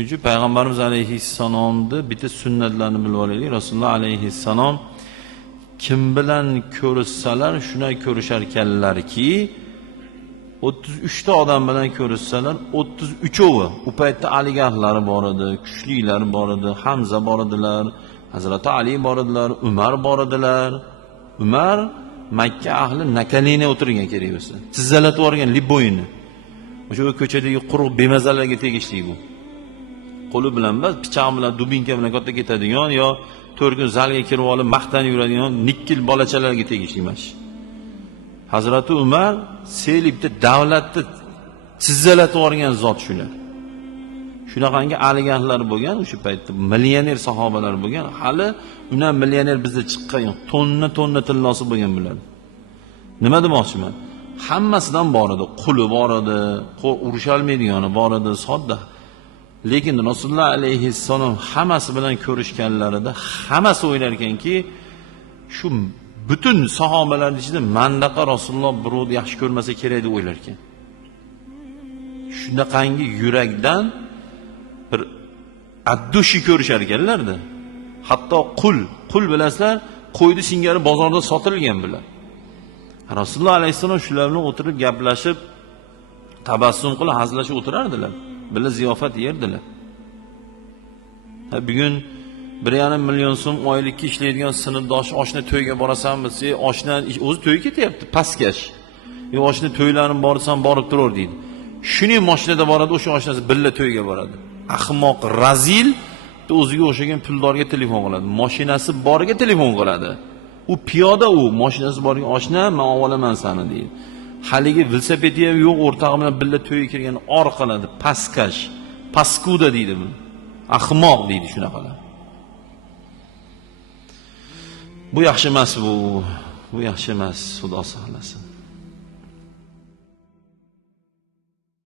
shuning uchun payg'ambarimiz alayhissalomni bitta sunnatlarini bilib olaylik rasululloh alayhissalom kim ko'rishsalar shunday ko'rishar ekanlarki o'ttiz uchta odam bilan ko'rishsalar o'ttiz uchovi u paytda aligahlari bor edi kuchlilar hamza bor edilar hazrati ali bor edilar umar bor edilar umar makka ahli nakalini o'tirgan kerak bo'lsa tizzalatib yuborgan libboyini o'sha ko'chadagi quruq bemazalarga tegishli bu qo'li bilan emas pichoq bilan dubinka bilan katta ketadigan yo to'rt kun zalga kirib olib maqtanib yuradigan nikkil bolachalarga tegishli emas. Hazrati umar seli bitta davlatni tizzalatib yuborgan zot shular. Shunaqangi aliganlar bo'lgan o'sha paytda millioner sahobalar bo'lgan hali undan millioner bizda chiqqan yo'q tonna tonna tillosi bo'lgan bular. Nima demoqchiman? Hammasidan bor edi quli bor edi urusholmaydigani bor edi sodda lekin rasululloh alayhissalom hammasi bilan ko'rishganlarida hammasi o'ylar ekanki shu butun sahobalar ichida mandaqa rasululloh birovni yaxshi ko'rmasa kerak deb o'ylar ekan shunaqangi yurakdan bir addushi ko'rishar ekanlarda hatto qul qul bilasizlar qo'yni singari bozorda sotilgan bular. Rasululloh alayhissalom shular bilan o'tirib gaplashib tabassum qilib hazillashib o'tirardilar birga ziyofat yerdilar. Ha, bugun bir yarim million so'm oylikka ishlaydigan sinfdosh oshna to'yga borasan desa oshna o'zi to'yga ketyapti pastkash. Yo oshna to'ylarim borsam borib turaver deydi. Shuning moshinada boradi o'sha oshnasi birga to'yga boradi. Ahmoq razil o'ziga o'xshagan puldorga telefon qiladi. Moshinasi boriga telefon qiladi. U piyoda u moshinasi borga oshna man olib olaman sani deydi. Haligi velosipedi ham yo'q o'rtog'i bilan birga to'yga kirgan or qiladi pastkash paskuda deydi buni. Ahmoq deydi shunaqalar. Bu yaxshi emas bu bu yaxshi emas xudo saqlasin.